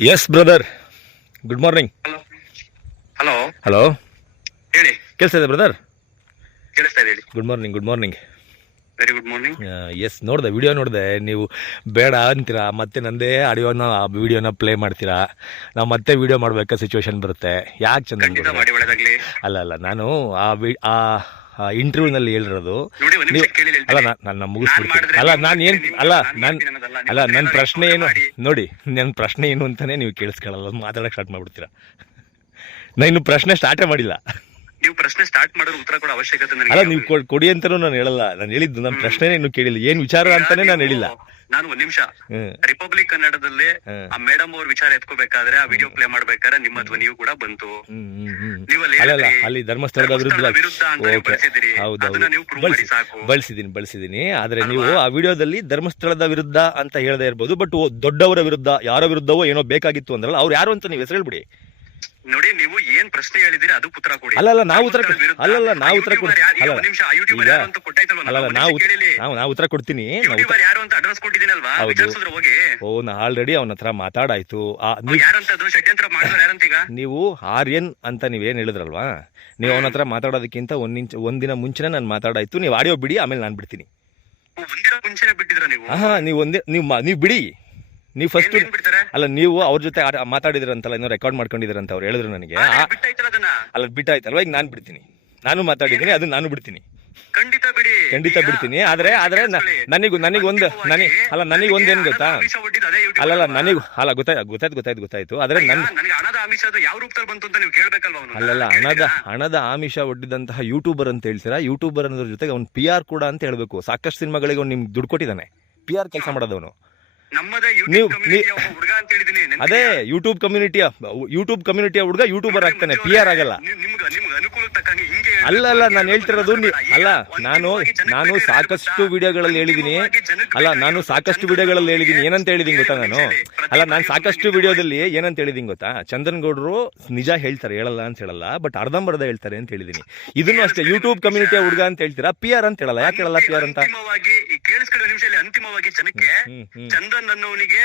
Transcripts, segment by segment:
Yes brother good morning hello hello ಹೇಳಿ. ಕೆಲಸ ಇದೆ ಬ್ರದರ್ ಕೇಳಿಸ್ತಾ ಇದೆ ಹೇಳಿ. Good morning good morning very good morning yes ನೋಡಿದೆ ವಿಡಿಯೋ ನೋಡಿದೆ. ನೀವು ಬೇಡ ಅಂತೀರಾ? ಮತ್ತೆ ನಂದೇ ಆಡಿಯೋನ ವಿಡಿಯೋನ ಪ್ಲೇ ಮಾಡ್ತೀರಾ? ನಾವು ಮತ್ತೆ ವಿಡಿಯೋ ಮಾಡಬೇಕಾ ಸಿಚುವೇಶನ್ ಬರುತ್ತೆ? ಯಾಕೆ ಚೆನ್ನಾಗಿ? ಮಾಡಿ ಒಳ್ಳೇದಾಗ್ಲಿ ಅಲ್ಲ ಅಲ್ಲ ನಾನು ಆ ವಿ ಆ ಇಂಟರ್ವ್ಯೂನಲ್ಲಿ ಹೇಳಿರೋದು. ನೀವು ಅಲ್ಲ. ನಾನು ಮುಗಿಸ್ಬಿಡ್ತೀನಿ ಅಲ್ಲ ನಾನು ಏನು ಅಲ್ಲ ನಾನ್ ಅಲ್ಲ ನನ್ನ ಪ್ರಶ್ನೆ ಏನು ನೋಡಿ ನನ್ನ ಪ್ರಶ್ನೆ ಏನು ಅಂತಾನೆ ನೀವು ಕೇಳಿಸ್ಕೊಳ್ಳಲ್ಲ ಮಾತಾಡಕ್ಕೆ ಸ್ಟಾರ್ಟ್ ಮಾಡ್ಬಿಡ್ತೀರಾ? ನಾನು ಇನ್ನು ಪ್ರಶ್ನೆ ಸ್ಟಾರ್ಟೇ ಮಾಡಿಲ್ಲ. ನೀವು ಪ್ರಶ್ನೆ ಸ್ಟಾರ್ಟ್ ಮಾಡೋದು ಉತ್ತರ ಕೊಡೋ ಅವಶ್ಯಕತೆ ಅಲ್ಲ ನೀವು ಕೊಡಿ ಅಂತಾನೂ ನಾನು ಹೇಳಲ್ಲ. ನಾನು ಹೇಳಿದ್ದು ನನ್ನ ಪ್ರಶ್ನೆನೇ ಇನ್ನು ಕೇಳಿಲ್ಲ. ಏನ್ ವಿಚಾರ ಅಂತಾನೆ ನಾನು ಹೇಳಿಲ್ಲ. ನಾನು ಒಂದ್ ನಿಮಿಷ. ರಿಪಬ್ಲಿಕ್ ಕನ್ನಡದಲ್ಲಿ ಆ ಮೇಡಮ್ ಅವ್ರ ವಿಚಾರ ಎತ್ಕೋಬೇಕಾದ್ರೆ ಆ ವಿಡಿಯೋ ಪ್ಲೇ ಮಾಡ್ಬೇಕಾದ್ರೆ ನಿಮ್ಮ ಧ್ವನಿಯು ಕೂಡ ಬಂತು. ಅಲ್ಲಿ ಅಲ್ಲಲ್ಲ ಅಲ್ಲಿ ಧರ್ಮಸ್ಥಳದ ವಿರುದ್ಧ. ಅಂತ ನೀವು ಓಕೆ ಬಳಸಿದ್ದೀರಿ. ಅದನ್ನ ನೀವು prove ಮಾಡಿ ಸಾಕು. ಬಳಸಿದೀನಿ ಬಳಸಿದೀನಿ. ಆದ್ರೆ ನೀವು ಆ ವಿಡಿಯೋದಲ್ಲಿ ಧರ್ಮಸ್ಥಳದ ವಿರುದ್ಧ ಅಂತ ಹೇಳದೇ ಇರ್ಬೋದು ಬಟ್ ದೊಡ್ಡವರ ವಿರುದ್ಧ ಯಾರ ವಿರುದ್ಧವೋ ಏನೋ ಬೇಕಾಗಿತ್ತು ಅಂದ್ರಲ್ಲ ಅವ್ರು ಯಾರು ಅಂತ ನೀವು ಹೆಸರು ಹೇಳ್ಬಿಡಿ. ನೋಡಿ ನೀವು ಏನ್ ಪ್ರಶ್ನೆ ಹೇಳಿದಿರಿ ಅದು ಉತ್ತರ ಕೊಡಿ. ಅಲ್ಲಲ್ಲ, ನಾವು ಉತ್ತರ ಅಲ್ಲಲ್ಲ, ನಾವು ಉತ್ತರ ಕೊಡಿ- ಯಾರು- ಅಲ್ಲ, ನಿಮಿಷ ಯೂಟ್ಯೂಬರ್ ಯಾರು ಅಂತ ಕೊಟ್ಟಾಯ್ತಲ್ವ? ಅಲ್ಲಲ್ಲ ನಾನು ನಾವು ನಿಮಿಷ. ನಾವು ನಾವು ಉತ್ತರ ಕೊಡ್ತೀನಿ. ಯೂಟ್ಯೂಬರ್ ಯಾರು ಅಂತ ಅಡ್ರೆಸ್ ಕೊಟ್ಟಿದ್ದೀನಲ್ವಾ? ಅಲ್ವಾ ವಿಚಾರಿಸಿದ್ರೆ ಹೋಗಿ. ಓ ನಾ ಆಲ್ರೆಡಿ ಅವನ ಹತ್ರ ಮಾತಾಡಾಯ್ತು. ಆ ನೀವು ನೀವು ಯಾರಂತ ಅದು? ಷಡ್ಯಂತ್ರ ಮಾಡಿದ್ರು ಅಂತ ಈಗ? ನೀವು ಆರ್ಯನ್ ಅಂತ ನೀವೇನು ಹೇಳಿದ್ರಲ್ವಾ? ನೀವು ಅವನ ಹತ್ರ ಮಾತಾಡೋದಕ್ಕಿಂತ ಒಂದ್ ಇಂಚ್ ಒಂದಿನ ಮುಂಚೆನೇ ನಾನು ಮಾತಾಡಾಯ್ತು. ನೀವು ಆಡಿಯೋ ಬಿಡಿ ಆಮೇಲೆ ನಾನು ಬಿಡ್ತೀನಿ. ಒಂದಿನ ಮುಂಚೆನೆ ಬಿಟ್ಟಿದ್ರ ನೀವು? ಹಾ ನೀವು ಒಂದೇ ನೀವು ನೀವು ಬಿಡಿ. ನೀವು ಫಸ್ಟ್ ಅಲ್ಲ ನೀವು ಅವ್ರ ಜೊತೆ ಮಾತಾಡಿದ್ರಂತಲ್ಲ ಏನೋ ರೆಕಾರ್ಡ್ ಮಾಡ್ಕೊಂಡಿದ್ರಂತ ಅವ್ರು ಹೇಳಿದ್ರು ನನಗೆ. ಅಲ್ಲ ಬಿಟ್ಟಾಯ್ತಲ್ವ? ಈಗ ನಾನು ಬಿಡ್ತೀನಿ. ನಾನು ಮಾತಾಡಿದ್ದೀನಿ ಅದು ನಾನು ಬಿಡ್ತೀನಿ. ಖಂಡಿತ ಬಿಡಿ. ಖಂಡಿತ ಬಿಡ್ತೀನಿ. ಆದ್ರೆ ಆದ್ರೆ ನನಗೂ ನನಗೊಂದು ನನಗೆ ಅಲ್ಲ ನನಗೆ ಒಂದೇನು ನನಗೆ ಗೊತ್ತಾ? ಅಲ್ಲಲ್ಲ? ನನಗೂ ಅಲ್ಲ ಗೊತ್ತಾಯ್ತು ಗೊತ್ತಾಯ್ತು ಗೊತ್ತಾಯ್ತು ಗೊತ್ತಾಯ್ತು. ಆದ್ರೆ ನನ್ ನನಗೆ ಹಣದ ಆಮಿಷ ಅದು ಯಾವ ರೂಪದಲ್ಲಿ ಬಂತು ಅಂತ ನೀವು ಕೇಳ್ಬೇಕಲ್ವಾ ಅವನು? ಅಲ್ಲಲ್ಲ ಹಣದ ಹಣದ ಆಮಿಷ ಒಡ್ಡಿದಂತಹ ಯೂಟ್ಯೂಬರ್ ಅಂತ ಹೇಳ್ತೀರಾ? ಯೂಟ್ಯೂಬರ್ ಅನ್ನೋದ್ರ ಜೊತೆಗೆ ಅವ್ನು ಪಿ ಆರ್ ಕೂಡ ಅಂತ ಹೇಳ್ಬೇಕು. ಸಾಕಷ್ಟು ಸಿನಿಮಾಗಳಿಗೆ ಅವ್ನು ನಿಮ್ಗೆ ದುಡ್ಡು ಕೊಟ್ಟಿದ್ದಾನೆ. ಪಿ ಆರ್ ಕೆಲಸ ಮಾಡೋದವನು. ಅದೇ ಯೂಟ್ಯೂಬ್ ಕಮ್ಯುನಿಟಿಯ ಯೂಟ್ಯೂಬ್ ಕಮ್ಯುನಿಟಿಯ ಹುಡುಗ ಯೂಟ್ಯೂಬರ್ ಆಗ್ತಾನೆ ಪಿ ಆರ್ ಆಗಲ್ಲ ನಿಮ್- ನಿಮ್ಗೆ ನಿಮ್ಗೆ ಅನುಕೂಲ ತಕ್ಕಂಗೆ ಹಿಂಗೆ ಅಲ್ಲ ಅಲ್ಲ ನಾನು ಹೇಳ್ತಿರೋದು ಅಲ್ಲ ನಾನು ನಾನು ಸಾಕಷ್ಟು ವಿಡಿಯೋಗಳಲ್ಲಿ ಹೇಳಿದ್ದೀನಿ. ಅಲ್ಲ ನಾನು ಸಾಕಷ್ಟು ವಿಡಿಯೋಗಳಲ್ಲಿ ಹೇಳಿದ್ದೀನಿ. ಏನಂತ ಹೇಳಿದೀನಿ ಗೊತ್ತಾ ನಾನು? ಅಲ್ಲ ನಾನು ಸಾಕಷ್ಟು ವಿಡಿಯೋದಲ್ಲಿ ಏನಂತ ಹೇಳಿದೀನಿ ಗೊತ್ತಾ? ಚಂದ್ರನ್ಗೌಡರು ನಿಜ ಹೇಳ್ತಾರೆ ಹೇಳಲ್ಲ ಅಂತ ಹೇಳಲ್ಲ ಬಟ್ ಅರ್ಧಂಬರ್ಧ ಹೇಳ್ತಾರೆ ಅಂತ ಹೇಳಿದೀನಿ ಇದನ್ನು ಅಷ್ಟೇ ಯೂಟ್ಯೂಬ್ ಕಮ್ಯುನಿಟಿಯ ಹುಡುಗ ಅಂತ ಹೇಳ್ತೀರಾ? ಪಿ ಆರ್ ಅಂತ ಹೇಳಲ್ಲ ಯಾಕೆ ಹೇಳಲ್ಲ ಪಿ ಆರ್ ಅಂತ? ಅಂತಿಮವಾಗಿ ಈ ಕೇಳಿಸ್ಕೊಳ್ಳೋ ನಿಮಿಷದಲ್ಲಿ ಅಂತಿಮವಾಗಿ ಜನಕ್ಕೆ ಚಂದನ್ ಅನ್ನೋನಿಗೆ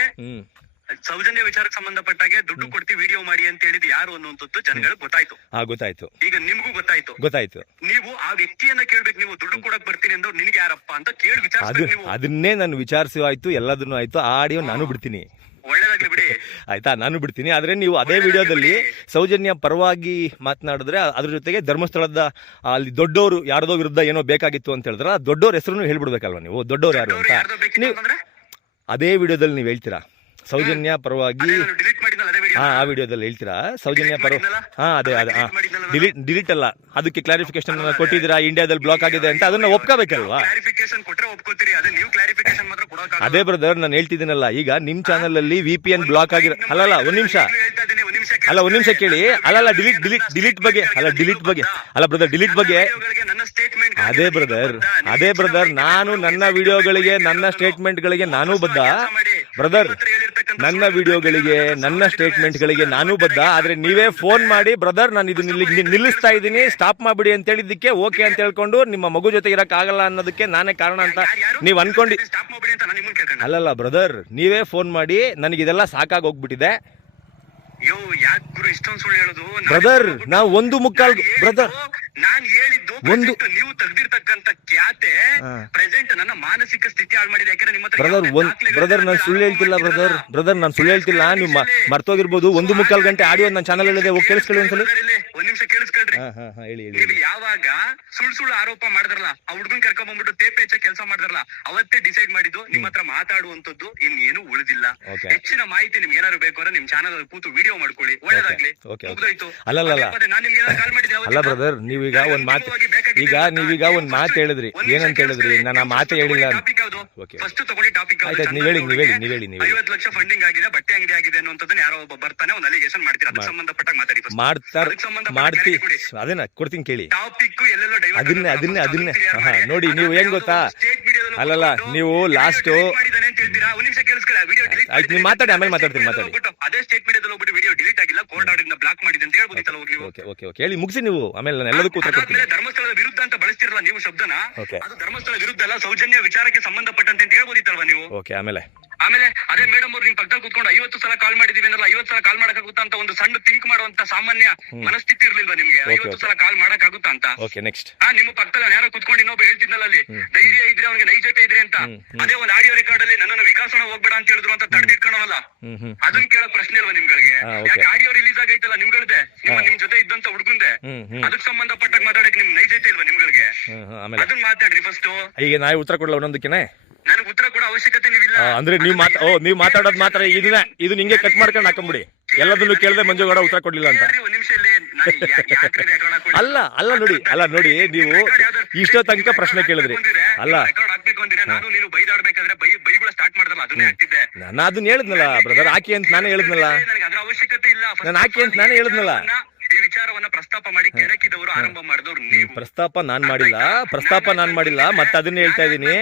ಸೌಜನ್ಯ ವಿಚಾರಕ್ಕೆ ಸಂಬಂಧಪಟ್ಟಾಗೆ ದುಡ್ಡು ಕೊಡ್ತಿ ವಿಡಿಯೋ ಮಾಡಿ ಅಂತ ಹೇಳಿದ್ ಯಾರು ಅನ್ನುವಂಥದ್ದು ಜನಗಳಿಗೆ ಗೊತ್ತಾಯ್ತು. ಹಾ ಗೊತ್ತಾಯ್ತು. ಈಗ ನಿಮ್ಗೂ ಗೊತ್ತಾಯ್ತು. ಗೊತ್ತಾಯ್ತು. ನೀವು ಆ ವ್ಯಕ್ತಿಯನ್ನ ಕೇಳ್ಬೇಕು ನೀವು ದುಡ್ಡು ಕೊಡಕ್ ಬರ್ತೀನಿ ಅಂದ್ರೆ ನಿನ್ಗೆ ಯಾರಪ್ಪ ಅಂತ ಕೇಳಿ ಅದು ವಿಚಾರಿಸ್ಬೇಕು ನೀವು. ಅದನ್ನೇ ನಾನು ವಿಚಾರಿಸಿ ಆಯ್ತು ಎಲ್ಲದನ್ನು ಆಯ್ತು ಆ ಆಡಿಯೋ ನಾನು ಬಿಡ್ತೀನಿ. ಒಳ್ಳೇದಾಗ್ಲಿ ಬಿಡಿ. ಆಯ್ತಾ ನಾನು ಬಿಡ್ತೀನಿ. ಆದ್ರೆ ನೀವು ಅದೇ ವಿಡಿಯೋದಲ್ಲಿ ಸೌಜನ್ಯ ಪರವಾಗಿ ಮಾತನಾಡಿದ್ರೆ ಅದ್ರ ಜೊತೆಗೆ ಧರ್ಮಸ್ಥಳದ ಅಲ್ಲಿ ದೊಡ್ಡವರು ಯಾರದೋ ವಿರುದ್ಧ ಏನೋ ಬೇಕಾಗಿತ್ತು ಅಂತ ಹೇಳಿದ್ರೆ ಆ ದೊಡ್ಡವ್ರ ಹೆಸರು ಹೇಳ್ಬಿಡ್ಬೇಕಲ್ವಾ ನೀವು? ದೊಡ್ಡವ್ರು ಯಾರು ಅಂತ? ಯಾರ್ದೋ ಬೇಕಿತ್ತು ನೀವು ಅಂತಂದ್ರೆ? ಅದೇ ವಿಡಿಯೋದಲ್ಲಿ ನೀವು ಹೇಳ್ತೀರಾ? ಸೌಜನ್ಯ ಪರವಾಗಿ ಹಾ ಆ ವಿಡಿಯೋದಲ್ಲಿ ಹೇಳ್ತೀರಾ? ಸೌಜನ್ಯ ಪರ ಹಾ ಅದೇ ಅದೇ ಹಾ ಡಿಲೀಟ್ ಡಿಲೀಟ್ ಅಲ್ಲ. ಅದಕ್ಕೆ ಕ್ಲಾರಿಫಿಕೇಶನ್ ಕೊಟ್ಟಿದ್ದೀರಾ? ಇಂಡಿಯಾದಲ್ಲಿ ಬ್ಲಾಕ್ ಆಗಿದೆ ಅಂತ ಅದನ್ನ ಒಪ್ಕೋಬೇಕಲ್ವಾ? ಅದೇ ಬ್ರದರ್ ನಾನು ಹೇಳ್ತಿದ್ದೀನಲ್ಲ. ಈಗ ನಿಮ್ ಚಾನಲ್ ಅಲ್ಲಿ ವಿ ಪಿ ಎನ್ ಬ್ಲಾಕ್ ಆಗಿರೋ ಅಲ್ಲಲ್ಲ ಒಂದ್ ನಿಮಿಷ. ಅಲ್ಲ ಒಂದ್ ನಿಮಿಷ ಕೇಳಿ. ಅಲ್ಲಲ್ಲ ಡಿಲೀಟ್ ಡಿಲೀಟ್ ಡಿಲೀಟ್ ಬಗ್ಗೆ ಅಲ್ಲ ಡಿಲೀಟ್ ಬಗ್ಗೆ. ಅಲ್ಲ ಬ್ರದರ್ ಡಿಲೀಟ್ ಬಗ್ಗೆ ಅದೇ ಬ್ರದರ್ ಅದೇ ಬ್ರದರ್ ನಾನು ನನ್ನ ವಿಡಿಯೋಗಳಿಗೆ ನನ್ನ ಸ್ಟೇಟ್ಮೆಂಟ್ಗಳಿಗೆ ನಾನು ಬದ್ಧ. ಬ್ರದರ್ ನನ್ನ ವಿಡಿಯೋಗಳಿಗೆ ನನ್ನ ಸ್ಟೇಟ್ಮೆಂಟ್ಗಳಿಗೆ ನಾನು ಬದ್ಧ ಆದರೆ ನೀವೇ ಫೋನ್ ಮಾಡಿ ಬ್ರದರ್ ನಾನು ಇದನ್ನ ಇಲ್ಲಿ ನಿಲ್ಲಿಸ್ತಾ ಇದ್ದೀನಿ ಸ್ಟಾಪ್ ಮಾಡಿಬಿಡಿ ಅಂತ ಹೇಳಿದ್ದಕ್ಕೆ ಓಕೆ ಅಂತ ಹೇಳ್ಕೊಂಡು ನಿಮ್ಮ ಮಗು ಜೊತೆ ಇರೋಕ್ಕಾಗಲ್ಲ ಆಗಲ್ಲ ಅನ್ನೋದಕ್ಕೆ ನಾನೇ ಕಾರಣ ಅಂತ ನೀವು ಅನ್ಕೊಂಡು. ಅಲ್ಲಲ್ಲ ಬ್ರದರ್ ನೀವೇ ಫೋನ್ ಮಾಡಿ ನನಗೆ ಇದೆಲ್ಲ ಸಾಕಾಗಿ ಹೋಗ್ಬಿಟ್ಟಿದೆ. ಹೇಳೋದು? ಬ್ರದರ್ ನಾವು ಒಂದು ಮುಕ್ಕಾಲ್ ಬ್ರದರ್ ನಾನು ಹೇಳಿದ್ದು ಒಂದು- ನೀವು ತೆಗೆದಿರ್ತಕ್ಕಂತ ಖ್ಯಾತೆ ಪ್ರೆಸೆಂಟ್ ನನ್ನ ಮಾನಸಿಕ ಸ್ಥಿತಿ ಹಾಳು ಮಾಡಿದೆ. ಯಾಕಂದ್ರೆ ನಿಮ್ಮ ಬ್ರದರ್ ಯಾವುದೇ ಬ್ರದರ್ ನಾನು ಸುಳ್ಳು ಹೇಳ್ತಿಲ್ಲ ಬ್ರದರ್ ಬ್ರದರ್ ನಾನು ಸುಳ್ಳು ಹೇಳ್ತಿಲ್ಲ. ನೀವು ಮರ್ತೋಗಿರ್ಬೋದು ಒಂದು ಮುಕ್ಕಾಲ್ ಗಂಟೆ ಆಡಿಯೋ ನನ್ನ ಚಾನಲ್ ಹೇಳಿದೆ ಹೋಗಿ ಕೇಳಿಸ್ಕೊಳ್ಳಿ ಒಂದ್ಸಲ ಒಂದ್ ನಿಮಿಷ ಕೇಳಿಸ್ಕೊಳ್ರಿ. ಹೇಳಿ ಹೇಳಿ ಯಾವಾಗ ಸುಳ್ಳು ಸುಳ್ಳು ಆರೋಪ ಮಾಡಿದ್ರಲ್ಲ ಆ ಹುಡುಗನ್ ಕರ್ಕೊಂಡ್ ಬಂದ್ಬಿಟ್ಟು ತೇಪೆ ಹೆಚ್ಚ ಕೆಲಸ ಮಾಡಿದ್ರಲ್ಲ ಅವತ್ತೇ ಡಿಸೈಡ್ ಮಾಡಿದ್ದು ನಿಮ್ಮ ಹತ್ರ ಮಾತಾಡುವಂತದ್ದು ಇನ್ನೇನು ಉಳಿದಿಲ್ಲ. ಹೆಚ್ಚಿನ ಮಾಹಿತಿ ನಿಮ್ಗೆ ಏನಾದ್ರು ಬೇಕು ಅಂದ್ರೆ ನಿಮ್ ಚಾನಲ್ ಅಲ್ಲಿ ಕೂತು ವಿಡಿಯೋ ಮಾಡ್ಕೊಳ್ಳಿ. ಒಳ್ಳೇದಾಗ್ಲಿ. ಮುಗ್ದೋಯ್ತು. ಪದೇ ನಾನ್ ಕಾಲ್ ಮಾಡಿದ್ದೆ ಅಲ್ಲ ಬ್ರದರ್ ನೀವೀಗ ಒಂದ್ ಮಾತು ಈಗ ನೀವೀಗ ಒಂದ್ ಮಾತು ಹೇಳಿದ್ರಿ. ಏನಂತ ಹೇಳಿದ್ರಿ? ನಾನು ಆ ಮಾತೇ ಹೇಳಿಲ್ಲ ಟಾಪಿಕ್ ಫಸ್ಟ್ ತಗೊಳ್ಳಿ ಟಾಪಿಕ್ ಆಯ್ತು, ನೀವ್ ಹೇಳಿ, ನೀವ್ ಹೇಳಿ, ನೀವ್ ಹೇಳಿ, ನೀವ್. ಐವತ್ತು ಲಕ್ಷ ಫಂಡಿಂಗ್ ಆಗಿದೆ ಬಟ್ಟೆ ಅಂಗಡಿ ಆಗಿದೆ ಅನ್ನುವಂಥದ್ದನ್ನ ಯಾರೋ ಒಬ್ಬ ಬರ್ತಾನೆ ಒಂದು ಅಲಿಗೇಷನ್ ಮಾಡ್ತೀರಾ? ಅದಕ್ಕೆ ಸಂಬಂಧಪಟ್ಟಾಗ ಮಾತಾಡಿ. ಮಾಡ್ತಾರ ಮಾಡ್ತಿ ಅದನ್ನ ಕೊಡಿ. ಕೊಡ್ತೀನಿ ಕೇಳಿ. ಟಾಪಿಕ್ ಎಲ್ಲೆಲ್ಲೋ divert ಅದನ್ನೇ ಅದನ್ನೇ ಅದನ್ನ ಹಾ ನೋಡಿ ನೀವು ಏನ್ ಗೊತ್ತಾ? ಅಲ್ಲಲ್ಲ ನೀವು ಲಾಸ್ಟ್ ಆಯ್ತು, ನೀವು ಮಾತಾಡಿ, ಆಮೇಲೆ ಮಾತಾಡ್ತೀನಿ, ಮಾತಾಡಿ. ಅದೇ ಸ್ಟೇಟ್ ಮೀಡಿಯಾದಲ್ಲಿ ಹೋಗ್ಬಿಟ್ಟು video delete court order block ಮಾಡಿದೆ ಅಂತ ಹೇಳ್ಬೋದಿತ್ತಲ್ಲ ಹೋಗಿ ಓಕೆ ಓಕೆ ಓಕೆ. ಹೇಳಿ ಮುಗಿಸಿ ನೀವು. ಆಮೇಲೆ ನಾನು ಎಲ್ಲದಕ್ಕೂ ಉತ್ತರ ಕೊಡ್ತೀನಿ. ಅದಾದ್ಮೇಲೆ ಧರ್ಮಸ್ಥಳದ ವಿರುದ್ಧ ಅಂತ ಬಳಸ್ತಿರಲ್ಲ ನೀವು ಶಬ್ದನ. ಅದು ಧರ್ಮಸ್ಥಳ ವಿರುದ್ಧ ಅಲ್ಲ ಸೌಜನ್ಯ ವಿಚಾರಕ್ಕೆ ಸಂಬಂಧಪಟ್ಟಂತೆ ಅಂತ ಹೇಳ್ಬೋದಿತ್ತಲ್ವಾ ನೀವು. ಓಕೆ ಆಮೇಲೆ. ಆಮೇಲೆ ಅದೇ ಮೇಡಮ್ ಅವ್ರು ನಿಮ್ ಪಕ್ಕದಲ್ಲಿ ಕುತ್ಕೊಂಡು ಐವತ್ತು ಸಲ ಕಾಲ್ ಮಾಡಿದೀವಿ ಅಂದ್ರೆ ಐವತ್ತು ಸಲ ಕಾಲ್ ಮಾಡಕ್ಕಾಗುತ್ತಾ ಅಂತ ಒಂದು ಸಣ್ಣ ಥಿಂಕ್ ಮಾಡುವಂತ ಸಾಮಾನ್ಯ ಮನಸ್ಥಿತಿ ಇರ್ಲಿಲ್ವಾ ನಿಮ್ಗೆ? ಐವತ್ತು. ಸಲ ಕಾಲ್ ಮಾಡಕ್ಕಾಗುತ್ತಾ ಅಂತ? ಓಕೆ ನೆಕ್ಸ್ಟ್ ಆ ನಿಮ್ಮ ಪಕ್ಕದಲ್ಲಿ ಯಾರೋ ಕುತ್ಕೊಂಡು ಇನ್ನೊಬ್ಬ ಹೇಳ್ತಿದ್ನಲ್ಲ ಅಲ್ಲಿ ಧೈರ್ಯ ಇದ್ರೆ ಅವ್ನಿಗೆ ನೈಜತೆ ಇದ್ರೆ ಅಂತ. ಅದೇ ಒಂದು ಆಡಿಯೋ ರೆಕಾರ್ಡ್ ಅಲ್ಲಿ ನನ್ನನ್ನು ವಿಕಾಸನ ಹೋಗ್ಬೇಡ ಅಂತ ಹೇಳಿದ್ರು ಅಂತ ತಡೆದಿಟ್ಕೊಳವಲ್ಲ? ಅದನ್ನ ಕೇಳೋ ಪ್ರಶ್ನೆ ಇಲ್ವಾ ನಿಮ್ಗಳಿಗೆ? ಹಾ, ಯಾಕೆ ಆಡಿಯೋ ರಿಲೀಸ್ ಆಗೈತಲ್ಲ ನಿಮ್ಗಳದೆ? ನಿಮ್ಮ ಹಾ. ನಿಮ್ ಜೊತೆ ಇದ್ದಂತ ಹುಡುಗಂದೆ? ಅದಕ್ಕೆ ಸಂಬಂಧಪಟ್ಟಾಗ ಮಾತಾಡಕ್ ನಿಮ್ ನೈಜತೆ ಇಲ್ವಾ ನಿಮ್ಗಳಿಗೆ? ಅದನ್ನ ಮಾತಾಡ್ರಿ ಫಸ್ಟ್ ಈಗ ನಾಯಿ ಉತ್ತರ ಕೊಡಲ್ಲ ಒಂದೊಂದಕ್ಕೆನೆ ನನಗೆ ಉತ್ತರ ಕೊಡೋ ಅವಶ್ಯಕತೆ ನೀವಿಲ್ಲ ಆ, ಅಂದ್ರೆ ನೀವು ಮಾತಾ ಓ ನೀವು ಮಾತಾಡೋದು ಮಾತ್ರ ಇದನ್ನ ಇದು ನಿಂಗೆ ಕಟ್ ಮಾಡ್ಕೊಂಡು ಹಾಕೊಂಬಿಡಿ. ಎಲ್ಲದನ್ನು ಕೇಳದೆ ಮಂಜುಗೌಡ ಉತ್ತರ ಕೊಡ್ಲಿಲ್ಲ ಅಂತ? ಅಲ್ಲ ಅಲ್ಲ ನೋಡಿ ಅಲ್ಲ ನೋಡಿ ನೀವು ಇಷ್ಟೋ ತನಕ ಪ್ರಶ್ನೆ ಕೇಳಿದ್ರಿ. ಅಲ್ಲ. ನಾನು ಅದನ್ನೇ ಹೇಳಿದ್ನಲ್ಲ ಬ್ರದರ್ ಆಕಿ ಅಂತ ನಾನೇ ಹೇಳಿದ್ನಲ್ಲ. ನಾನು ಆಕಿ ಅಂತ ನಾನೇ ಹೇಳಿದ್ನಲ್ಲ. ಈ ವಿಚಾರವನ್ನ ಪ್ರಸ್ತಾಪ ಮಾಡಿ ಕೆಣಕಿದವರು ಆರಂಭ ಮಾಡಿದವರು ನೀವು. ಪ್ರಸ್ತಾಪ ನಾನ್ ಮಾಡಿಲ್ಲ. ಪ್ರಸ್ತಾಪ ನಾನ್ ಮಾಡಿಲ್ಲ. ಮತ್ತೆ ಅದನ್ನ ಹೇಳ್ತಾ ಇದೀನಿ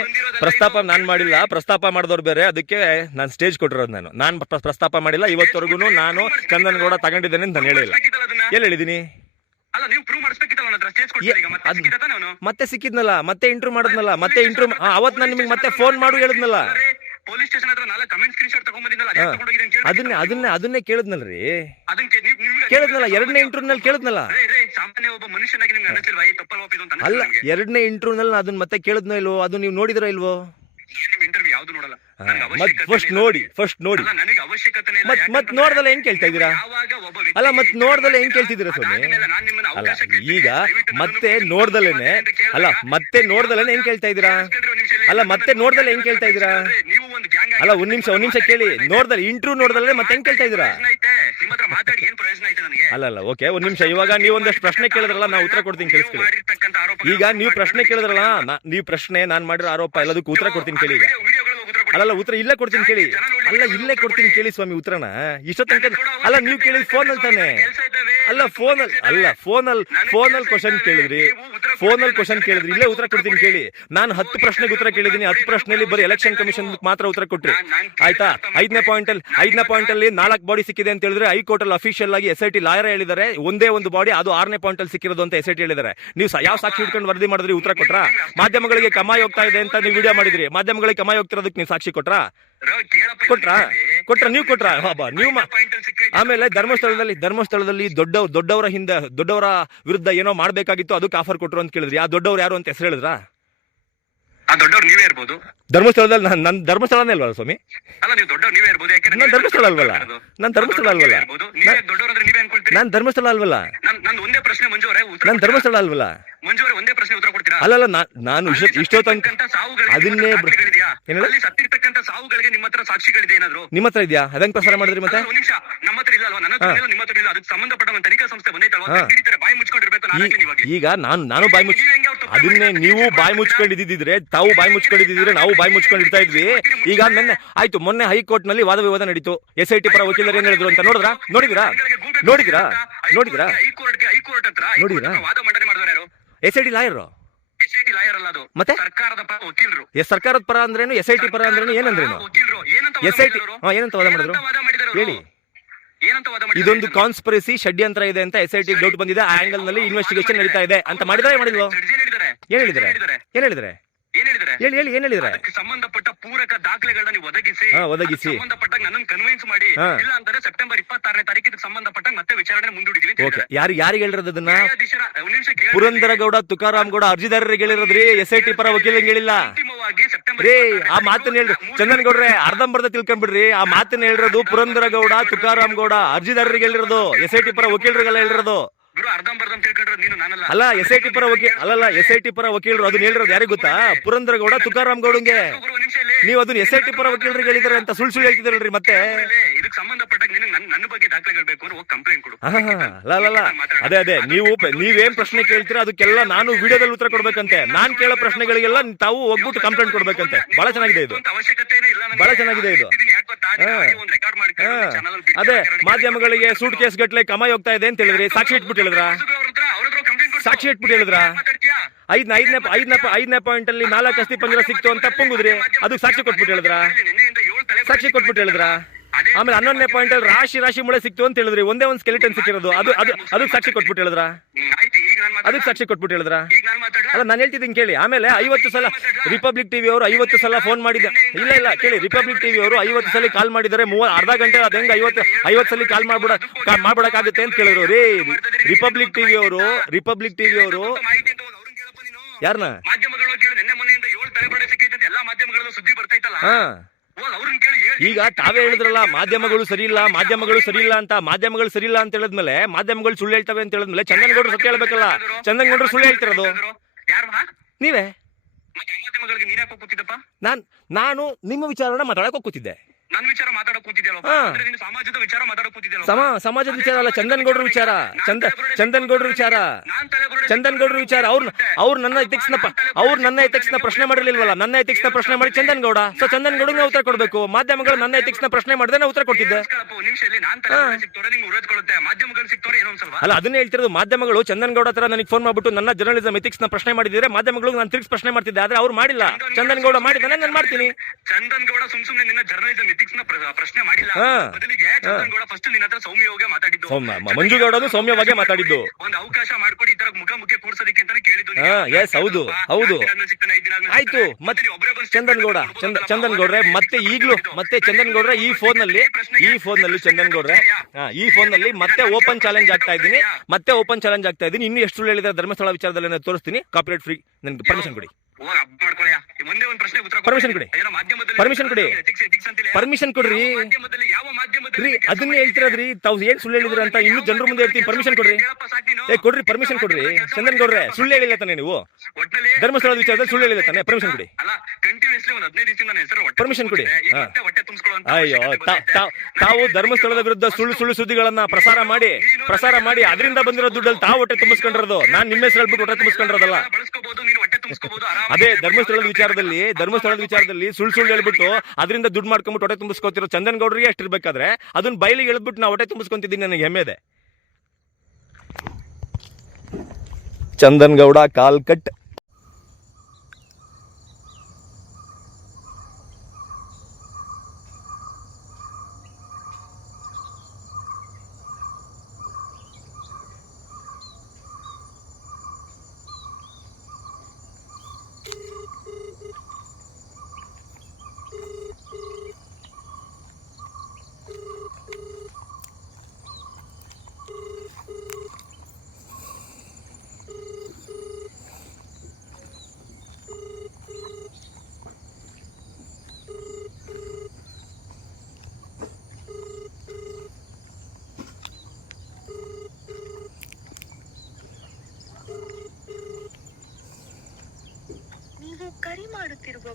ಪ್ರಸ್ತಾಪ ನಾನು ಮಾಡಿಲ್ಲ ಪ್ರಸ್ತಾಪ ಮಾಡಿದವ್ರು ಬೇರೆ ಅದಕ್ಕೆ ನಾನು ಸ್ಟೇಜ್ ಕೊಟ್ಟಿರೋದು ನಾನು. ನಾನು ಪ್ರ- ಪ್ರಸ್ತಾಪ ಮಾಡಿಲ್ಲ ಇವತ್ತವರೆಗೂ ನಾನು ಚಂದನಗೌಡ ತಗೊಂಡಿದ್ದೇನೆ ಅಂತ ನಾನು ಹೇಳಿಲ್ಲ? ಎಲ್ಲಿ ಈಗ ಮತ್ತೆ ಸಿಕ್ಕಿದ್ನಲ್ಲ ಮತ್ತೆ ಇಂಟ್ರೂ ಮಾಡಿದ್ನಲ್ಲ ಮತ್ತೆ ಇಂಟರ್ವ್ಯೂ ಅವತ್ತು ನಾನು ನಿಮಗೆ ಮತ್ತೆ ಫೋನ್ ಮಾಡು ಹೇಳಿದ್ನಲ್ಲ. ಪೊಲೀಸ್ ಸ್ಟೇಷನ್ ಹತ್ರ ನಾಲ್ಕು ಕಮೆಂಟ್ ಸ್ಕ್ರೀನ್ ಶಾಟ್ ತಗೊಂಡ್ಬಂದಿದ್ದಲ್ಲ ಹಾ. ತಗೊಂಡೋಗಿದ್ದೀನಿ ಅಂತ ಅದನ್ನೇ ಅದನ್ನೇ ಅದನ್ನೇ ಕೇಳಿದ್ನಲ್ರಿ ಕೇಳಿದ್ನಲ್ಲ ಎರಡನೇ ಇಂಟರ್ವ್ಯೂನಲ್ಲಿ ಕೇಳಿದ್ನಲ್ಲ. ಒಬ್ಬ ಮನುಷ್ಯನಾಗಿ ನಿಮ್ಗೆ ಅನ್ನಿಸಿಲ್ವಾ ಈ ತಪ್ಪಲ್ ಒಪ್ಪಿದ್ದು ಅಂತ ಅಲ್ಲ ಎರಡನೇ ಇಂಟರ್ವ್ಯೂನಲ್ಲಿ ಇಂಟ್ರೂನಲ್ಲಿ ಅದನ್ನ ಮತ್ತೆ ಕೇಳಿದ್ನೋ ಇಲ್ವೋ ಅದು ನೀವು ನೋಡಿದ್ರ ಇಲ್ವೋ ನಾನು ನಿಮ್ ಇಂಟರ್ವ್ಯೂ ಯಾವ್ದು ನೋಡಲ್ಲ ನನಗೆ ಮತ್ ಅವಶ್ಯಕತೆ ಫಸ್ಟ್ ಇಲ್ಲ. ನೋಡಿ ಫಸ್ಟ್ ನೋಡಿ ಅಲ್ಲ, ನನಗೆ ಅವಶ್ಯಕತೆ ಇಲ್ಲ ಮತ್- ಮತ್ ನೋಡ್ದಲ್ಲ ಹೆಂಗ್ ಕೇಳ್ತಾ ಇದ್ದೀರಾ? ಯಾವಾಗ ಒಬ್ಬ ವ್ಯಕ್ತಿಗೆ ಅಲ್ಲ, ಮತ್ ನೋಡ್ದಲ್ಲ ಹೆಂಗ್? ಕೇಳ್ತಿದ್ದೀರಾ ಸ್ವಾಮಿ? ಅದಾದ್ಮೇಲೆ ನಾನ್ ನಿಮ್ಮನ್ನ ಅಲ್ಲ ಅವಕಾಶ ಕೇಳ್ತೀನಿ. ಈಗ ದಯವಿಟ್ಟು ನನ್ನನ್ನು ಮತ್ತೆ please ನೋಡ್ದಲೇನೆ ಅಂತ ಕೇಳಿದಾಗ ಅಲ್ಲ ಮತ್ತೆ ನೋಡ್ದಲೇನೆ ಹೆಂಗ್ ಕೇಳ್ತಾ ಇದ್ದೀರಾ ಕೇಳಿಸ್ಕೊಳ್ರಿ ಒಂದ್ ನಿಮಿಷ ಇಲ್ಲಿ. ಅಲ್ಲ, ಮತ್ತೆ ನನ್ನನ್ನು ನೋಡ್ದಲೆ ನೋಡಿ ಹೆಂಗ್ ಕೇಳ್ತಾ ಇದ್ದೀರಾ? ನೀವು ಒಂದು ಅಲ್ಲ ಒಂದ್ ನಿಮಿಷ ಒಂದ್ ನಿಮಿಷ ಕೇಳಿ ನೋಡ್ದಲ್ಲ ಇಂಟ್ರೂ ನೋಡ್ದಲ್ಲೇ ಮತ್ತೆ ಹೆಂಗ್ ಕೇಳ್ತಾ ಇದ್ದೀರಾ ಪ್ರಯೋಜನ ನಿಮ್ಮ ಹತ್ರ ಮಾತಾಡಿ ಏನ್ ಪ್ರಯೋಜನ ಐತೆ ನನಗೆ ಅಲ್ಲ ಅಲ್ಲ ಓಕೆ ಒಂದ್ ನಿಮಿಷ. ಇವಾಗ ನೀವು ಒಂದಷ್ಟು ಪ್ರಶ್ನೆ ಕೇಳಿದ್ರಲ್ಲ ನಾ ಉತ್ತರ ಕೊಡ್ತೀನಿ ಕೇಳಿಸ್ಕೊಳ್ಳಿ. ಈಗ ನೀವು ಪ್ರಶ್ನೆ ಕೇಳಿದ್ರಲ್ಲ ನೀವು ಪ್ರಶ್ನೆ ನಾನ್ ಮಾಡಿರೋ ಆರೋಪ ಎಲ್ಲದಕ್ಕೂ ಉತ್ತರ ಕೊಡ್ತೀನಿ ಕೇಳಿ ಈಗ. ಅಲ್ಲಲ್ಲ ಉತ್ತರ ಇಲ್ಲೇ ಕೊಡ್ತೀನಿ ಕೇಳಿ. ಅಲ್ಲ ಇಲ್ಲೇ ಕೊಡ್ತೀನಿ ಕೇಳಿ ಸ್ವಾಮಿ ಉತ್ತರನ. ಇಷ್ಟೋ ತನಕ ಅಲ್ಲ ನೀವು ಕೇಳಿ ಫೋನ್ ಅಲ್ಲಿ ತಾನೆ. ಅಲ್ಲ ಫೋನ್ ಅಲ್ಲಿ ಅಲ್ಲ ಫೋನ್ ಅಲ್ಲಿ ಫೋನ್ ಅಲ್ಲಿ ಕ್ವಶನ್ ಕೇಳಿದ್ರಿ. ಫೋನ್ ಅಲ್ಲಿ ಕ್ವಶನ್ ಕೇಳಿದ್ರಿ, ಇಲ್ಲೇ ಉತ್ತರ ಕೊಡ್ತೀನಿ ಕೇಳಿ. ನಾನು ಹತ್ತು ಪ್ರಶ್ನೆಗೆ ಉತ್ತರ ಕೇಳಿದೀನಿ ಹತ್ತು ಪ್ರಶ್ನೆಯಲ್ಲಿ ಬರೀ ಎಲೆಕ್ಷನ್ ಕಮಿಷನ್ ಮಾತ್ರ ಉತ್ತರ ಕೊಟ್ರಿ. ಆಯ್ತಾ? ಐದನೇ ಪಾಯಿಂಟ್ ಅಲ್ಲಿ, ಐದನೇ ಪಾಯಿಂಟ್ ಅಲ್ಲಿ ನಾಲ್ಕು ಬಾಡಿ ಸಿಕ್ಕಿದೆ ಅಂತ ಹೇಳಿದ್ರೆ ಹೈಕೋರ್ಟ್ ಅಲ್ಲಿ ಅಫಿಷಿಯಲ್ ಆಗಿ ಎಸ್ ಐ ಟಿ ಲಾಯರ್ ಹೇಳಿದ್ದಾರೆ. ಒಂದೇ ಒಂದು ಬಾಡಿ ಅದು ಆರನೇ ಪಾಯಿಂಟ್ ಅಲ್ಲಿ ಸಿಕ್ಕಿರೋದು ಅಂತ ಎಸ್ ಐ ಟಿ ಹೇಳಿದ್ದಾರೆ. ನೀವು ಯಾವ ಸಾಕ್ಷಿ ಹಿಡ್ಕೊಂಡು ವರದಿ ಮಾಡಿದ್ರಿ, ಉತ್ತರ ಕೊಟ್ರಾ? ಮಾಧ್ಯಮಗಳಿಗೆ ಕಮಾಯಿ ಹೋಗ್ತಾ ಇದೆ ಅಂತ ನೀವು ವಿಡಿಯೋ ಮಾಡಿದ್ರಿ. ಮಾಧ್ಯಮಗಳಿಗೆ ಕಮಾಯಿ ಹೋಗ್ತಿರೋದಕ್ಕೆ ನೀವು ಸಾಕ್ಷಿ ಕೊಟ್ರಾ? ಕೊಟ್ರಾ? ಕೊಟ್ರ? ನೀವು ಕೊಟ್ರಾ? ಬಾಬಾ ನೀವು ಆಮೇಲೆ ಧರ್ಮಸ್ಥಳದಲ್ಲಿ ಧರ್ಮಸ್ಥಳದಲ್ಲಿ ದೊಡ್ಡ ದೊಡ್ಡವರ ಹಿಂದೆ ದೊಡ್ಡವರ ವಿರುದ್ಧ ಏನೋ ಮಾಡ್ಬೇಕಾಗಿತ್ತು ಅದಕ್ಕೆ ಆಫರ್ ಕೊಟ್ರು ಅಂತ ಕೇಳಿದ್ರಿ. ಆ ದೊಡ್ಡವ್ರು ಯಾರು ಅಂತ ಹೆಸರು ಹೇಳಿದ್ರಾ? ದೊಡ್ಡವ್ರು ನೀವೇ ಇರ್ಬೋದು. ಧರ್ಮಸ್ಥಳದಲ್ಲಿ ನನ್- ನನ್ ಧರ್ಮಸ್ಥಳನೇ ಅಲ್ವಲ್ಲ ಸ್ವಾಮಿ? ಅಲ್ಲ ನೀವು ದೊಡ್ಡವ್ರು ನೀವೇ ಇರ್ಬೋದು ಯಾಕಂದ್ರೆ ನಾನ್ ಧರ್ಮಸ್ಥಳ ಅಲ್ವಲ್ಲ? ನಾನು ಧರ್ಮಸ್ಥಳ ಅಲ್ವಲ್ಲ? ನೀವೇ ದೊಡ್ಡವ್ರು ಅಂದ್ರೆ ನೀವೇ ಅನ್ಕೊಳ್ತೀರಿ? ನಾನ್ ಧರ್ಮಸ್ಥಳ ಅಲ್ವಲ್ಲ? ನನ್ ಒಂದೇ ಪ್ರಶ್ನೆ ಮಂಜು ಉತ್ತರ ನಾನ್ ಧರ್ಮಸ್ಥಳ ಅಲ್ವಲ್ಲ? ಒಂದೇ ಪ್ರಶ್ನೆ ಉತ್ತರ ಕೊಡ್ತೀರಾ? ಅಲ್ಲಲ್ಲ ನಾನು ಇಷ್ಟ ತನಕ ಅದನ್ನೇ ಅಲ್ಲಿ ಸತ್ತಿರ್ತಕ್ಕಂಥ ಸಾವುಗಳಿಗೆ ನಿಮ್ಮ ಹತ್ರ ಸಾಕ್ಷಿಗಳಿದೆ ಏನಾದ್ರು? ನಿಮ್ಮ ಹತ್ರ ಇದೆಯಾ? ಅದಂಗ್ ಪ್ರಸಾರ ಮಾಡಿದ್ರಿ ಮತ್ತೆ? ಒಂದ್ ನಿಮಿಷ. ನಮ್ಮ ಹತ್ರ ಇಲ್ಲ ಅಲ್ವಾ? ನನ್ನ ಹತ್ರ ಇಲ್ಲ, ನಿಮ್ಮ ಹತ್ರ ಇಲ್ಲ. ಅದಕ್ಕೆ ಸಂಬಂಧಪಟ್ಟ ಒಂದು ತನಿಖಾ ಸಂಸ್ಥೆ ಬಂದೈತಲ್ವಾ? ಹಾ. ಕಂಡಿಡಿತಾರೆ ಬಾಯಿ ಮುಚ್ಕೊಂಡಿರ್ಬೇಕು ನಾನು ಈ- ಇವಾಗ ಈಗ ನಾನು ನಾನು ಬಾಯಿ ಮುಚ್ಚ ಅದನ್ನೇ ನೀವು ಬಾಯಿ ಮುಚ್ಕೊಂಡಿದ್ದಿದ್ರೆ ತಾವು ಬಾಯಿ ಮುಚ್ಕೊಂಡಿದ್ದಿದ್ರೆ ನಾವು ಬಾಯಿ ಮುಚ್ಕೊಂಡಿರ್ತಾ ಇದ್ವಿ. ಈಗ ಮೊನ್ನೆ ಆಯ್ತು ಮೊನ್ನೆ ಹೈಕೋರ್ಟ್ನಲ್ಲಿ ವಾದ ವಿವಾದ ನಡೀತು. ಎಸ್ ಐ ಟಿ ಪರ ವಕೀಲರು ಏನ್ ಹೇಳಿದ್ರು ಅಂತ ನೋಡಿದ್ರಾ? ನೋಡಿದ್ರಾ? ನೋಡಿದ್ರಾ? ನೋಡಿದ್ರಾ? ಹೈಕೋರ್ಟ್ಗೆ ಹೈಕೋರ್ಟ್ ಹತ್ರ ನೋಡಿದ್ರಾ? ಹೈಕೋರ್ಟ್ ಹತ್ರ ವಾದ ಮಂಡನೆ ಮಾಡಿದ್ರು ಯಾರು? S I T lawyer? S I T lawyer ಅಲ್ಲ ಅದು. ಮತ್ತೆ? ಸರ್ಕಾರದ ಪರ ವಕೀಲರು. ಎಸ್ ಸರ್ಕಾರದ ಪರ ಅಂದ್ರೇನು ಎಸ್ ಐ ಟಿ ಪರ ಅಂದ್ರೇನು ಏನಂದ್ರೇನು? ವಕೀಲರು ಏನಂತ ವಾದ ಎಸ್ ಐ ಟಿ ಏನಂತ ವಾದ ಮಾಡಿದ್ರು? ಹೇಳಿ. ಏನಂತ ವಾದ ಮಾಡಿದ್ರು ಇದೊಂದು ಕಾನ್ಸ್ಪರಸಿ ಷಡ್ಯಂತ್ರ ಇದೆ ಅಂತ ಎಸ್ ಐ ಟಿ ಡೌಟ್ ಬಂದಿದೆ. ಆ ಆಂಗಲ್ನಲ್ಲಿ ಇನ್ವೆಸ್ಟಿಗೇಷನ್ ನಡೀತಾ ಇದೆ. ಅಂತ ಮಾಡಿದ್ರೆ ಮಾಡಿದ್ರು. ಏನ್ ಹೇಳಿದ್ರೆ ಏನ್ ಹೇಳಿದ್ರೆ ಹೇಳಿದ್ದಾರೆ ಹೇಳಿ ಹೇಳಿ ಏನ್ ಹೇಳಿದ್ರೆ? ಅದಕ್ಕೆ ಸಂಬಂಧಪಟ್ಟ ಪೂರಕ ದಾಖಲೆಗಳನ್ನ ನೀವು ಒದಗಿಸಿ ಹಾ, ಒದಗಿಸಿ. ಅದಕ್ಕೆ ನನ್ನ ನನ್ನನ್ನು ಕನ್ವಿನ್ಸ್ ಮಾಡಿ. ಹಾ. ಇಲ್ಲ ಅಂದ್ರೆ ಸೆಪ್ಟೆಂಬರ್ ಇಪ್ಪತ್ತಾರನೇ ತಾರೀಕಿಗೆ ಸಂಬಂಧಪಟ್ಟ ಮತ್ತೆ ವಿಚಾರಣೆ ಮುಂದೂಡಿದೀವಿ ಅಂತ ಓಕೆ. ಹೇಳಿದ್ದಾರೆ. ಯಾರು ಯಾರಿಗೆ ಹೇಳಿರೋದು ಅದನ್ನ? ನ್ಯಾಯಾಧೀಶರ ಒಂದ್ ನಿಮಿಷ ಕೇಳಿ. ಪುರಂದರ ಗೌಡ ತುಕಾರಾಮ್ ಗೌಡ ಅರ್ಜಿದಾರರಿಗೆ ಹೇಳಿರೋದ್ರಿ? ಎಸ್ ಐ ಟಿ ಪರ ವಕೀಲ ಹೇಳಿಲ್ಲ? ಅಂತಿಮವಾಗಿ ಸೆಪ್ಟೆಂಬರ್ ರೇ ಇಪ್ಪತ್ತಾರನೇ ಆ ಮಾತನ್ನ ಹೇಳ್ರಿ. ಚಂದನಗೌಡ್ರೆ ಚಂದನ್ ಗೌಡ್ರೆ ಅರ್ಧಂಬರ್ಧ ತಿಳ್ಕೊಂಡ್ಬಿಡ್ರಿ. ಆ ಮಾತನ್ನ ಹೇಳಿರೋದು ಪುರಂದರ ಗೌಡ ತುಕಾರಾಮ್ ಗೌಡ ಅರ್ಜಿದಾರರಿಗೆ ಹೇಳಿರೋದು. ಎಸ್ ಐ ಟಿ ಪರ ವಕೀಲರಿಗೆಲ್ಲ ಹೇಳಿರೋದು. ಅಲ್ಲ ಎಸ್ ಐ ಟಿ ಪರ ವಕೀಲ ಅಲ್ಲಲ್ಲ ಎಸ್ ಐ ಟಿ ಪರ ವಕೀಲರು ಅದನ್ನ ಹೇಳಿರೋದು ಯಾರಿಗ್ ಗೊತ್ತಾ ಪುರಂದ್ರಗೌಡ ತುಕಾರಾಮ್ ಗೌಡಂಗೆ. ನೀವು ಅದನ್ನ ಎಸ್ ಐ ಟಿ ಪರ ವಕೀಲರಿಗೆ ಹೇಳಿದಾರೆ ಅಂತ ಸುಳ್ಳು ಸುಳ್ಳು ಹೇಳ್ತಿದ್ರಲ್ರಿ ಮತ್ತೆ? ಇದಕ್ಕೆ ಸಂಬಂಧಪಟ್ಟಾಗ ನಿನಗೆ ನನ್ನ ನನ್ನ ಬಗ್ಗೆ ದಾಖಲೆಗಳು ಅಂದ್ರೆ ಹೋಗಿ ಕಂಪ್ಲೇಂಟ್ ಕೊಡು. ಹಾ, ಹಾ, ಹಾ. ಅಲ್ಲ ಅದೇ ಅದೇ. ನೀವು ನೀವೇನ್ ಪ್ರಶ್ನೆ ಕೇಳ್ತೀರಾ ಅದಕ್ಕೆಲ್ಲ ನಾನು ವಿಡಿಯೋದಲ್ಲಿ ಉತ್ತರ ಕೊಡ್ಬೇಕಂತೆ. ನಾನ್ ಕೇಳೋ ಪ್ರಶ್ನೆಗಳಿಗೆಲ್ಲ ತಾವು ಹೋಗ್ಬಿಟ್ಟು ಕಂಪ್ಲೇಂಟ್ ಕೊಡ್ಬೇಕಂತೆ. ಬಹಳ ಚೆನ್ನಾಗಿದೆ ಇದು. ಬಹಳ ಚೆನ್ನಾಗಿದೆ ಇದು. ಅದೇ ಮಾಧ್ಯಮಗಳಿಗೆ ಸೂಟ್ ಕೇಸ್ ಗಟ್ಲೆ ಕಮಾಯಿ ಹೋಗ್ತಾ ಇದೆ ಅಂತ ಹೇಳಿದ್ರಿ. ಸಾಕ್ಷಿ ಇಟ್ಬಿಟ್ಟು ಹೇಳಿದ್ರ. ಸಾಕ್ಷಿ ಇಟ್ಬಿಟ್ಟು ಹೇಳಿದ್ರಾ? ಐದ್ನ ಐದನೇ ಐದನೇ ಐದನೇ ಪಾಯಿಂಟ್ ಅಲ್ಲಿ ನಾಲ್ಕು ಅಸ್ತಿ ಪಂಜರ ಸಿಕ್ತು ಅಂತ ಪುಂಗುದ್ರಿ. ಅದಕ್ಕೆ ಸಾಕ್ಷಿ ಕೊಟ್ಬಿಟ್ಟು ಹೇಳಿದ್ರ? ಸಾಕ್ಷಿ ಕೊಟ್ಬಿಟ್ಟು ಹೇಳಿದ್ರ? ಆಮೇಲೆ ಹನ್ನೊಂದನೇ ಪಾಯಿಂಟ್ ಅಲ್ಲಿ ರಾಶಿ ರಾಶಿ ಮುಳೆ ಸಿಕ್ತು ಅಂತ ಹೇಳಿದ್ರಿ. ಒಂದೇ ಒಂದು ಸ್ಕೆಲಿಟನ್ ಸಿಕ್ಕಿರೋದು. ಅದು ಅದು ಅದಕ್ಕೆ ಸಾಕ್ಷಿ ಕೊಟ್ಬಿಟ್ಟು ಹೇಳಿದ್ರ? ಅದಕ್ಕೆ ಸಾಕ್ಷಿ ಕೊಟ್ಬಿಟ್ಟು ಹೇಳಿದ್ರ? ಅಲ್ಲ ನಾನು ಹೇಳ್ತಿದ್ದೀನಿ ಕೇಳಿ. ಆಮೇಲೆ ಐವತ್ತು ಸಲ ರಿಪಬ್ಲಿಕ್ ಟಿವಿ ಅವರು ಐವತ್ತು ಸಲ ಫೋನ್ ಮಾಡಿದ್ದೆ ಇಲ್ಲ ಇಲ್ಲ ಕೇಳಿ. ರಿಪಬ್ಲಿಕ್ ಟಿವಿ ಅವರು ಐವತ್ತು ಸಲ ಕಾಲ್ ಮಾಡಿದ್ದಾರೆ. ಮೂವ ಅರ್ಧ ಗಂಟೆ ಅದ ಹೆಂಗೆ ಐವತ್ತು ಐವತ್ತು ಸಲ ಕಾಲ್ ಮಾಡ್ಬಿಡ ಮಾಡ್ಬಿಡಕ್ಕಾಗುತ್ತೆ ಅಂತ ಕೇಳಿದ್ರು. ರೀ ರಿಪಬ್ಲಿಕ್ ಟಿವಿ ಅವರು ರಿಪಬ್ಲಿಕ್ ಟಿವಿ ಅವರು ಯಾರನ್ನ ಮಾಧ್ಯಮಗಳು ಕೇಳಿ. ನಿನ್ನೆ ಮೊನ್ನೆಯಿಂದ ಏಳು ಸಿಕ್ಕೈತೆ ಎಲ್ಲಾ ಮಾಧ್ಯಮಗಳಲ್ಲೂ ಸುದ್ದಿ ಬರ್ತೈತಲ್ಲ ಹಾ. ಈಗ ತಾವೇ ಹೇಳಿದ್ರಲ್ಲ ಮಾಧ್ಯಮಗಳು ಸರಿ ಇಲ್ಲ ಮಾಧ್ಯಮಗಳು ಸರಿ ಇಲ್ಲ ಅಂತ ಮಾಧ್ಯಮಗಳು ಸರಿ ಇಲ್ಲ ಅಂತ ಹೇಳಿದ್ಮೇಲೆ ಮಾಧ್ಯಮಗಳು ಸುಳ್ಳು ಹೇಳ್ತವೆ ಅಂತ ಹೇಳಿದ್ಮೇಲೆ ಚಂದನಗೌಡರು ಸತ್ಯ ಹೇಳ್ಬೇಕಲ್ಲ? ಚಂದನಗೌಡರು ಸುಳ್ಳು ಹೇಳ್ತಿರೋದು. ನೀವೇ? ನೀನ್ ನಾನ್ ನಿಮ್ಮ ವಿಚಾರನ ಮಾತಾಡಕ್ ಕೂತಿದ್ದೆ ನನ್ ವಿಚಾರ ಮಾತಾಡಕ್ ಕೂತಿದ್ಯಲ್ವ ಹಾ. ಅಂದ್ರೆ ನೀನು ಸಮಾಜದ ವಿಚಾರ ಮಾತಾಡಕ್ ಚಂದನ್ ಸಮ ಸಮಾಜದ ವಿಚಾರ ಅಲ್ಲ ಚಂದನ್ಗೌಡ್ರ ವಿಚಾರ ಚಂದ ಚಂದನ್ಗೌಡ್ರ ವಿಚಾರ. ಚಂದನ್ ಗೌಡ್ರ ವಿಚಾರ. ಅವ್ರ ಅವ್ರು ನನ್ನ ಎಥಿಕ್ಸ್ನ ಅವ್ರು ನನ್ನ ಎಥಿಕ್ಸ್ನ ಪ್ರಶ್ನೆ ಮಾಡಿರ್ಲಿಲ್ವಲ್ಲ? ನನ್ನ ಎಥಿಕ್ಸ್ನ ಪ್ರಶ್ನೆ ಮಾಡಿ ಚಂದನ್ ಗೌಡ. ಸೊ ಚಂದನ್ಗೌಡಗೆ ಉತ್ತರ ಕೊಡ್ಬೇಕು. ಮಾಧ್ಯಮಗಳು ನನ್ನ ಎಥಿಕ್ಸ್ನ ಪ್ರಶ್ನೆ ಮಾಡಿದ್ರೆ ನಾನು ಉತ್ತರ ಕೊಡ್ತಿದ್ದೆ. ಅಲ್ಲ ಅದನ್ನ ಹೇಳ್ತಿರೋದು ಮಾಧ್ಯಮಗಳು ಚಂದನ್ ಗೌಡ ಹತ್ರ ನನಗೆ ಫೋನ್ ಮಾಡ್ಬಿಟ್ಟು ನನ್ನ ಜರ್ನಲಿಸಂ ಎಥಿಕ್ಸ್ನ ಪ್ರಶ್ನೆ ಮಾಡಿದ್ರೆ ಮಾಧ್ಯಮಗಳು ನಾನು ತಿರ್ಗಿಸ್ ಪ್ರಶ್ನೆ ಮಾಡ್ತಿದ್ದೆ ಆದ್ರೆ ಅವ್ರು ಮಾಡಿಲ್ಲ. ಚಂದನ್ ಗೌಡ ಮಾಡಿದ್ದಾನೆ ನಾನು ಮಾಡ್ತೀನಿ. ಚಂದನ್ ಗೌಡ ಸುಮ್ ಸುಮ್ನೆ ನಿನ್ನ ಜರ್ನಲಿಸಂ ನ ಪ್ರಶ್ನೆ ಮಾಡಿಲ್ಲ. ಬದಲಿಗೆ ಫಸ್ಟ್ ನಿನ್ನ ಹತ್ರ ಸೌಮ್ಯವಾಗಿ ಮಾತಾಡಿದ್ದು. ಮಂಜುಗೌಡನು ಸೌಮ್ಯವಾಗೇ ಮಾತಾಡಿದ್ದು. ಒಂದು ಅವಕಾಶ ಮಾಡ್ಕೊಡಿ ಈ ತರ ಮುಖ ಮುಖ ಕೂರ್ಸೋದಕ್ಕೆ ಅಂತಾನೆ ಕೇಳಿದ್ದು. ಹೌದು, ಹೌದು. ಆಯ್ತು ಮತ್ತೆ ಚಂದನ್ ಗೌಡ ಚಂದನ್ ಗೌಡ್ರೆ ಮತ್ತೆ ಈಗ್ಲೂ ಮತ್ತೆ ಚಂದನ್ ಗೌಡ್ರೆ ಈ ಫೋನ್ನಲ್ಲಿ ಈ ಫೋನ್ನಲ್ಲಿ ಚಂದನ್ ಗೌಡ್ರೆ ಈ ಫೋನ್ನಲ್ಲಿ ಮತ್ತೆ ಓಪನ್ ಚಾಲೆಂಜ್ ಆಗ್ತಾ ಇದ್ದೀನಿ. ಮತ್ತೆ ಓಪನ್ ಚಾಲೆಂಜ್ ಆಗ್ತಾ ಇದ್ದೀನಿ. ಇನ್ನು ಎಷ್ಟು ಹೇಳಿದ್ರೆ ಧರ್ಮಸ್ಥಳ ವಿಚಾರದಲ್ಲಿ ನಾನು ತೋರಿಸ್ತೀನಿ. ಕಾಪಿರೇಟ್ ಫ್ರೀ ನನ್ಗೆ ಪರ್ಮಿಷನ್ ಕೊಡಿ. ಪರ್ಮಿಷನ್ ಕೊಡಿ. ಪರ್ಮಿಷನ್ ಕೊಡಿ. Permission ಕೊಡ್ರಿ. ರೀ ಅದನ್ನೇ ಹೇಳ್ತಿರದ್ರಿ ತಾವು ಏನ್ ಸುಳ್ಳು ಹೇಳಿದ್ರ ಅಂತ ಇನ್ನು ಜನರ ಮುಂದೆ ಹೇಳ್ತೀನಿ ಪರ್ಮಿಷನ್ ಕೊಡ್ರಿ. ಏ ಕೊಡ್ರಿ ಪರ್ಮಿಷನ್ ಕೊಡ್ರಿ. ಚಂದನ್ ಗೌಡ್ರೆ ಸುಳ್ಳು ಹೇಳಿಲ್ಲ ತಾನೆ ನೀವು? ಧರ್ಮಸ್ಥಳದ ವಿಚಾರದಲ್ಲಿ ಸುಳ್ಳು ಹೇಳಿಲ್ಲ ತಾನೆ? ಪರ್ಮಿಷನ್ ಕೊಡಿ. ಪರ್ಮಿಷನ್ ಕೊಡಿ. ಅಯ್ಯೋ ತಾವು ಧರ್ಮಸ್ಥಳದ ವಿರುದ್ಧ ಸುಳ್ಳು ಸುಳ್ಳು ಸುದ್ದಿಗಳನ್ನ ಪ್ರಸಾರ ಮಾಡಿ ಪ್ರಸಾರ ಮಾಡಿ ಅದರಿಂದ ಬಂದಿರೋ ದುಡ್ಡಲ್ಲಿ ತಾವು ಹೊಟ್ಟೆ ತುಂಬಿಸ್ಕೊಂಡಿರೋದು. ನಾನ್ ನಿಮ್ಮ ಹೆಸರು ಹೇಳ್ಬಿಟ್ಟು ಹೊಟ್ಟೆ ತುಂಬಿಸ್ಕೊಂಡಿರೋದಲ್ಲ. ಅದೇ ಧರ್ಮಸ್ಥಳದ ವಿಚಾರದಲ್ಲಿ ಧರ್ಮಸ್ಥಳದ ವಿಚಾರದಲ್ಲಿ ಸುಳ್ಳು ಸುಳ್ಳು ಹೇಳ್ಬಿಟ್ಟು ಅದರಿಂದ ದುಡ್ಡು ಮಾಡ್ಕೊಂಡ್ಬಿಟ್ಟು ಹೊಟ್ಟೆ ತುಂಬಿಸ್ಕೊತಿರೋ ಚಂದನ್ ಗೌಡ್ರಿಗೆ ಅಷ್ಟಿರ್ಬೇಕಾದ್ರೆ ಅದನ್ನ ಬಯಲಿಗೆ ಹೇಳ್ಬಿಟ್ಟು ನಾವು ಹೊಟ್ಟೆ ತುಂಬಿಸ್ಕೊಂತಿದ್ದೀನಿ ನನಗೆ ಹೆಮ್ಮೆ ಇದೆ ಚಂದನ್ ಗೌಡ ಕಾಲ್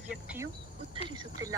ವ್ಯಕ್ತಿಯು ಉತ್ತರಿಸುತ್ತಿಲ್ಲ.